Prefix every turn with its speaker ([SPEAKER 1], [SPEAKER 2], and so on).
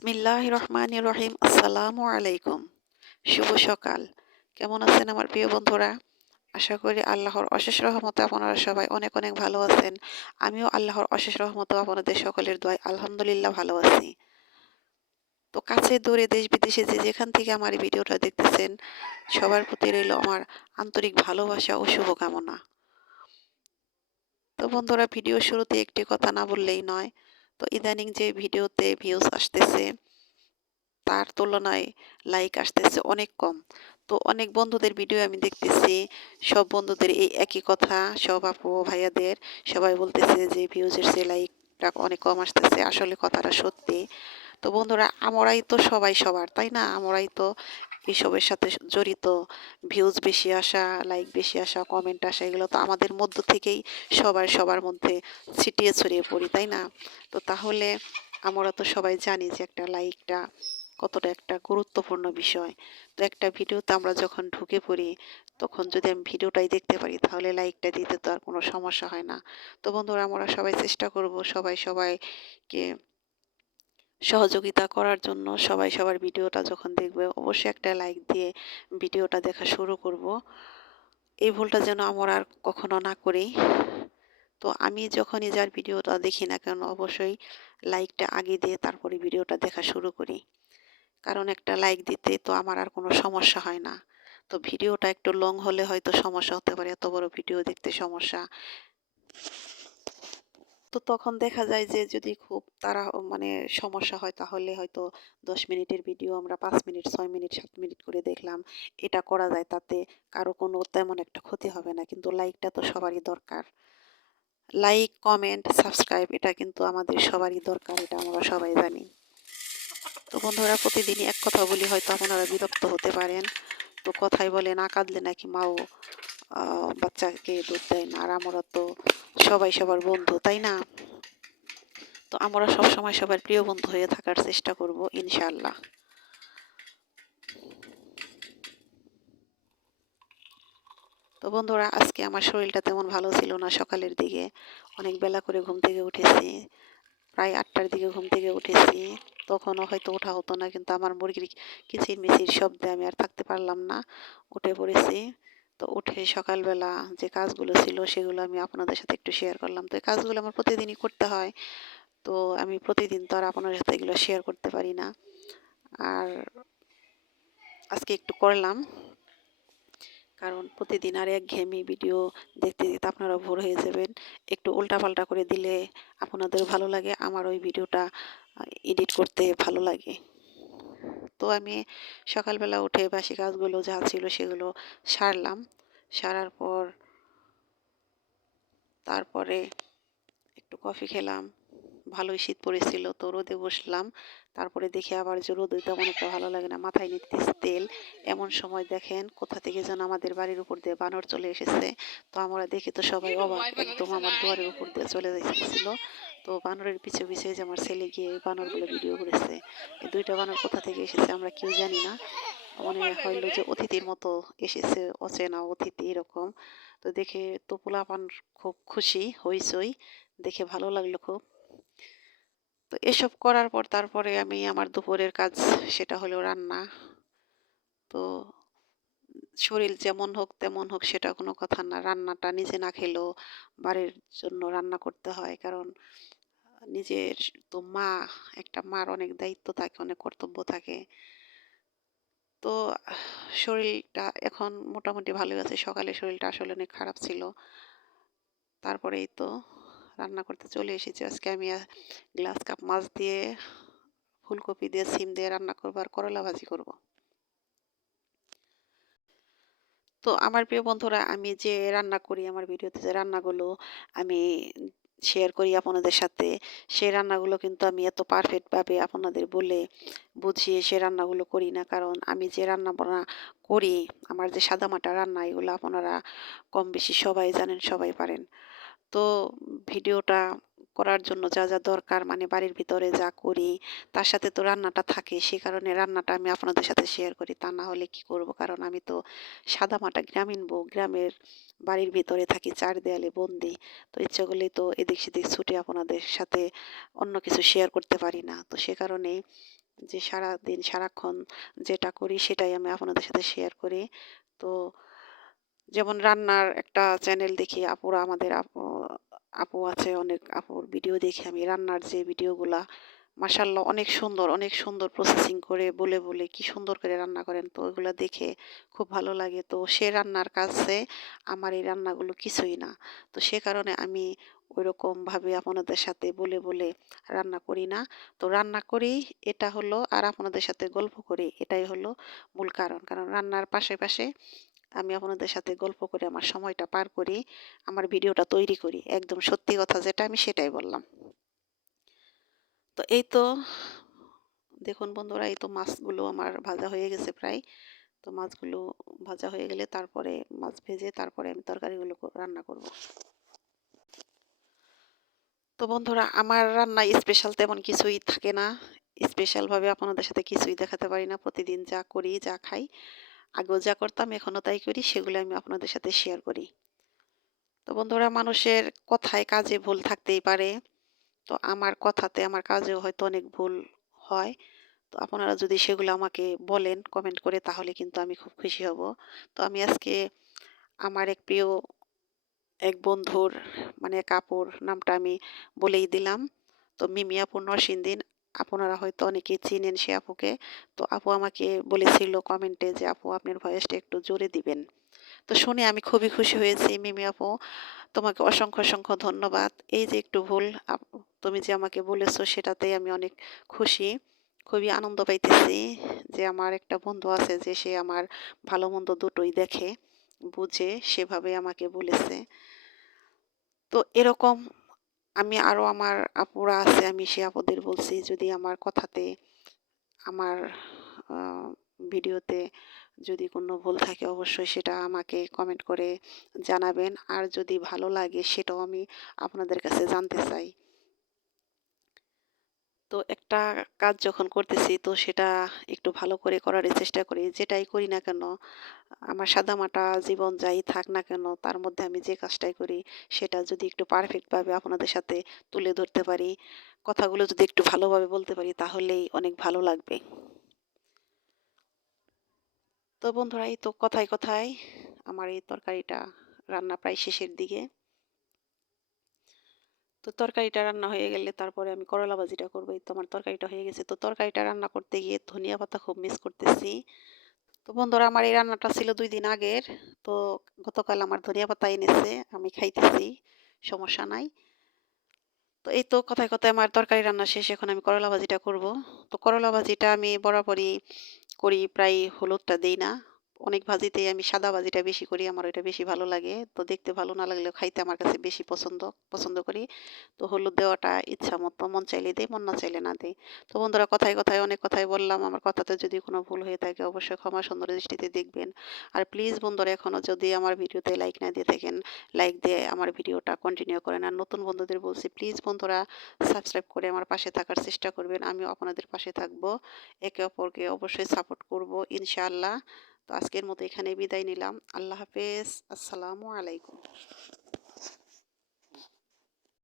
[SPEAKER 1] বিসমিল্লাহ রহমান রহিম। আসসালামু আলাইকুম। শুভ সকাল। কেমন আছেন আমার প্রিয় বন্ধুরা? আশা করি আল্লাহর অশেষ রহমতে আপনারা সবাই অনেক অনেক ভালো আছেন। আমিও আল্লাহর অশেষ রহমতে আপনাদের সকলের দোয়ায় আলহামদুলিল্লাহ ভালো আছি। তো কাছে দূরে দেশ বিদেশে যে যেখান থেকে আমার ভিডিওটা দেখতেছেন, সবার প্রতি রইল আমার আন্তরিক ভালোবাসা ও শুভকামনা। তো বন্ধুরা, ভিডিও শুরুতে একটি কথা না বললেই নয় তো ইদানিং যে ভিডিওতে ভিউজ আসতেছে, তার তুলনায় লাইক আসতেছে অনেক কম। তো অনেক বন্ধুদের ভিডিও আমি দেখতেছি, সব বন্ধুদের এই একই কথা, সব আপু ভাইয়াদের, সবাই বলতেছে যে ভিউজের সে লাইকটা অনেক কম আসতেছে। আসলে কথাটা সত্যি। তো বন্ধুরা আমরাই তো সবাই সবার, তাই না? আমরাই তো এসবের সাথে জড়িত। ভিউজ বেশি আসা লাইক বেশি আসা কমেন্ট আসা, এগুলো তো আমাদের মধ্য থেকেই সবার সবার মধ্যে ছিটিয়ে ছড়িয়ে পড়ি, তাই না? তো তাহলে আমরা তো সবাই জানি যে একটা লাইকটা কতটা একটা গুরুত্বপূর্ণ বিষয়। তো একটা ভিডিওতে আমরা যখন ঢুকে পড়ি, তখন যদি আমি ভিডিওটাই দেখতে পারি, তাহলে লাইকটা দিতে তো আর কোনো সমস্যা হয় না। তো বন্ধুরা আমরা সবাই চেষ্টা করব সবাই সবাইকে সহযোগিতা করার জন্য সবাই সবার ভিডিওটা যখন দেখবে, অবশ্যই একটা লাইক দিয়ে ভিডিওটা দেখা শুরু করব। এই ভুলটা যেন আমরা আর কখনো না করি। তো আমি যখনই যার ভিডিওটা দেখি না কেন, অবশ্যই লাইকটা আগে দিয়ে তারপরে ভিডিওটা দেখা শুরু করি। কারণ একটা লাইক দিতে তো আমার আর কোনো সমস্যা হয় না। তো ভিডিওটা একটু লং হলে হয়তো সমস্যা হতে পারে, এত বড় ভিডিও দেখতে সমস্যা। তো তখন দেখা যায় যে, যদি খুব তারা মানে সমস্যা হয় তাহলে হয়তো দশ মিনিটের ভিডিও আমরা পাঁচ মিনিট, ছয় মিনিট, সাত মিনিট করে দেখলাম। এটা করা যায় তাতে কারও কোনো তেমন একটা ক্ষতি হবে না। কিন্তু লাইকটা তো সবারই দরকার। লাইক কমেন্ট সাবস্ক্রাইব এটা কিন্তু আমাদের সবারই দরকার, এটা আমরা সবাই জানি। তো বন্ধুরা, প্রতিদিনই এক কথা বলি, হয়তো আপনারা বিরক্ত হতে পারেন। তো কথাই বলেন না, কাঁদলে নাকি মাও বাচ্চাকে দুধ দেয় না। আর আমরা তো সবাই সবার বন্ধু, তাই না? তো আমরা সব সময় সবার প্রিয় বন্ধু হয়ে থাকার চেষ্টা করব ইনশাল্লাহ তো বন্ধুরা, আজকে আমার শরীরটা তেমন ভালো ছিল না সকালের দিকে। অনেক বেলা করে ঘুম থেকে উঠেছি, প্রায় আটটার দিকে ঘুম থেকে উঠেছি। তখনও হয়তো ওঠা হতো না, কিন্তু আমার মুরগির কিচির মিচির শব্দে আমি আর থাকতে পারলাম না। উঠে পড়েছি। তো উঠে সকালবেলা যে কাজগুলো ছিল সেগুলো আমি আপনাদের সাথে একটু শেয়ার করলাম। তো এই কাজগুলো আমার প্রতিদিনই করতে হয়। তো আমি প্রতিদিন তো আর আপনাদের সাথে এগুলো শেয়ার করতে পারি না। আর আজকে একটু করলাম। কারণ প্রতিদিন আর এক ঘেমি ভিডিও দেখতে দেখতে আপনারা ভোর হয়ে যাবেন। একটু উল্টাপাল্টা করে দিলে আপনাদের ভালো লাগে, আমার ওই ভিডিওটা এডিট করতে ভালো লাগে। তো আমি সকালবেলা উঠে বাসি কাজগুলো যা ছিল সেগুলো সারলাম। সারার পর তারপরে একটু কফি খেলাম। ভালোই শীত পড়েছিল তো রোদে বসলাম। তারপরে দেখি আবার যে রোদ তেমন একটা ভালো লাগে না মাথায় নিতেছে তেল। এমন সময় দেখেন কোথা থেকে যেন আমাদের বাড়ির উপর দিয়ে বানর চলে এসেছে। তো আমরা দেখি তো সবাই অবাক একদম আমার দুয়ারের উপর দিয়ে চলে যাচ্ছিল তো বানরের পিছে পিছে যে আমার ছেলে গিয়ে বানরগুলো ভিডিও করেছে, এই দুইটা বানর কোথা থেকে এসেছে আমরা কেউ জানি না। মনে হইল যে অতিথির মতো এসেছে, অচেনা অতিথি এরকম। তো দেখে তো পোলাপান খুব খুশি, হইচই, দেখে ভালো লাগল খুব। তো এসব করার পর তারপরে আমি আমার দুপুরের কাজ, সেটা হলো রান্না। তো শরীর যেমন হোক তেমন হোক সেটা কোনো কথা না। রান্নাটা নিজে না খেলেও বাড়ির জন্য রান্না করতে হয়। কারণ, নিজের তো মা, একটা মার অনেক দায়িত্ব থাকে, অনেক কর্তব্য থাকে। তো শরীরটা এখন মোটামুটি ভালো আছে। সকালে শরীরটা আসলে অনেক খারাপ ছিল। তারপরেই তো রান্না করতে চলে এসেছি। আজকে আমি গ্লাস কাপ, মাছ দিয়ে ফুলকপি দিয়ে, সিম দিয়ে রান্না করব আর করলা ভাজি করব। তো আমার প্রিয় বন্ধুরা, আমি যে রান্না করি, আমার ভিডিওতে যে রান্নাগুলো আমি শেয়ার করি আপনাদের সাথে, সেই রান্নাগুলো কিন্তু আমি এত পারফেক্টভাবে আপনাদের বলে বুঝিয়ে সে রান্নাগুলো করি না। কারণ আমি যে রান্না বান্না করি, আমার যে সাদামাটা রান্না, এগুলো আপনারা কম বেশি সবাই জানেন, সবাই পারেন। তো ভিডিওটা করার জন্য যা যা দরকার মানে বাড়ির ভিতরে যা করি, তার সাথে তো রান্নাটা থাকে, সে কারণে রান্নাটা আমি আপনাদের সাথে শেয়ার করি। তা না হলে কি করব? কারণ আমি তো সাদামাটা গ্রামীণ বউ, গ্রামের বাড়ির ভিতরে থাকি, চার দেয়ালে বন্দি। তো ইচ্ছা করলে তো এদিক সেদিক ছুটে আপনাদের সাথে অন্য কিছু শেয়ার করতে পারি না। তো সে কারণেই যে সারাদিন, সারাক্ষণ যেটা করি, সেটাই আমি আপনাদের সাথে শেয়ার করি। তো যেমন রান্নার একটা চ্যানেল দেখি, আপুরা আমাদের আপু আপু আছে অনেক, আপুর ভিডিও দেখি আমি। রান্নার যে ভিডিওগুলা মাসাল্লাহ অনেক সুন্দর অনেক সুন্দর প্রসেসিং করে বলে বলে কি সুন্দর করে রান্না করেন। তো ওইগুলো দেখে খুব ভালো লাগে। তো সে রান্নার কাছে আমার এই রান্নাগুলো কিছুই না। তো সে কারণে আমি ওইরকমভাবে আপনাদের সাথে বলে বলে রান্না করি না। তো রান্না করি এটা হলো, আর আপনাদের সাথে গল্প করি, এটাই হলো মূল কারণ। কারণ রান্নার পাশে পাশে আমি আপনাদের সাথে গল্প করে আমার সময়টা পার করি, আমার ভিডিওটা তৈরি করি। একদম সত্যি কথা যেটা আমি সেটাই বললাম। তো এই তো, দেখুন বন্ধুরা, এই তো মাছগুলো আমার ভাজা হয়ে গেছে প্রায়। তো মাছগুলো ভাজা হয়ে গেলে তারপরে মাছ ভেজে তারপরে আমি তরকারিগুলো রান্না করব। তো বন্ধুরা, আমার রান্না স্পেশাল তেমন কিছুই থাকে না। স্পেশালভাবে আপনাদের সাথে কিছুই দেখাতে পারি না। প্রতিদিন যা করি, যা খাই। আগেও যা করতাম এখনও তাই করি, সেগুলো আমি আপনাদের সাথে শেয়ার করি। তো বন্ধুরা, মানুষের কথায় কাজে ভুল থাকতেই পারে। তো আমার কথাতে আমার কাজেও হয়তো অনেক ভুল হয়। তো আপনারা যদি সেগুলো আমাকে বলেন কমেন্ট করে, তাহলে কিন্তু আমি খুব খুশি হব। তো আমি আজকে আমার এক প্রিয় এক বন্ধুর মানে আপুর নামটা আমি বলেই দিলাম। তো মিমি আপু নরসিংদিন আপনারা হয়তো অনেকেই চিনেন সে আপুকে। তো আপু আমাকে বলেছিল কমেন্টে যে, আপু, আপনার ভয়েসটা একটু জোরে দিবেন। তো শুনে আমি খুবই খুশি হয়েছি, মিমি আপু। তোমাকে অসংখ্য অসংখ্য ধন্যবাদ। এই যে একটু ভুল তুমি যে আমাকে বলেছ সেটাতেই আমি অনেক খুশি। খুবই আনন্দ পাইতেছি যে আমার একটা বন্ধু আছে যে, সে আমার ভালো মন্দ দুটোই দেখে, বুঝে সেভাবে আমাকে বলেছে। তো এরকম আমি আরও আমার আপুরা আছে, আমি সে আপুদের বলছি, যদি আমার কথাতে, আমার ভিডিওতে যদি কোনো ভুল থাকে, অবশ্যই সেটা আমাকে কমেন্ট করে জানাবেন। আর যদি ভালো লাগে, সেটাও আমি আপনাদের কাছে জানতে চাই। তো একটা কাজ যখন করতেছি, তো সেটা একটু ভালো করে করার চেষ্টা করি। যেটাই করি না কেন, আমার সাদামাটা জীবন যাই থাক না কেন, তার মধ্যে আমি যে কাজটাই করি, সেটা যদি একটু পারফেক্টভাবে আপনাদের সাথে তুলে ধরতে পারি, কথাগুলো যদি একটু ভালোভাবে বলতে পারি, তাহলেই অনেক ভালো লাগবে। তো বন্ধুরা, এই তো কথায় কথায় আমার এই তরকারিটা রান্না প্রায় শেষের দিকে। তো তরকারিটা রান্না হয়ে গেলে তারপরে আমি করলা ভাজিটা করব। এই তো আমার তরকারিটা হয়ে গেছে। তো তরকারিটা রান্না করতে গিয়ে ধনিয়া পাতা খুব মিস করতেছি। তো বন্ধুরা, আমার এই রান্নাটা ছিল দুই দিন আগের। তো গতকাল আমার ধনিয়া পাতা এনেছে, আমি খাইতেছি, সমস্যা নাই। তো এই তো কথায় কথায় আমার তরকারি রান্না শেষ, এখন আমি করলা ভাজিটা করব। তো করলা ভাজিটা আমি বরাবরই করি, প্রায় হলুদটা দিই না। অনেক ভাজিতেই আমি সাদা ভাজিটা বেশি করি, আমার ওইটা বেশি ভালো লাগে। তো দেখতে ভালো না লাগলেও খাইতে আমার কাছে বেশি পছন্দ পছন্দ করি। তো হলুদ দেওয়াটা ইচ্ছা মতো, মন চাইলে দেয় মন না চাইলে না দেয় তো বন্ধুরা কথায় কথায় অনেক কথাই বললাম, আমার কথাতে যদি কোনো ভুল হয়ে থাকে অবশ্যই ক্ষমা সুন্দর দৃষ্টিতে দেখবেন। আর প্লিজ বন্ধুরা এখনও যদি আমার ভিডিওতে লাইক না দিয়ে থাকেন লাইক দিয়ে আমার ভিডিওটা কন্টিনিউ করেন। আর নতুন বন্ধুদের বলছি প্লিজ বন্ধুরা সাবস্ক্রাইব করে আমার পাশে থাকার চেষ্টা করবেন। আমিও আপনাদের পাশে থাকব। একে অপরকে অবশ্যই সাপোর্ট করব, ইনশাআল্লাহ। তো আজকের মতো এখানে বিদায় নিলাম। আল্লাহ হাফেজ। আসসালামু আলাইকুম।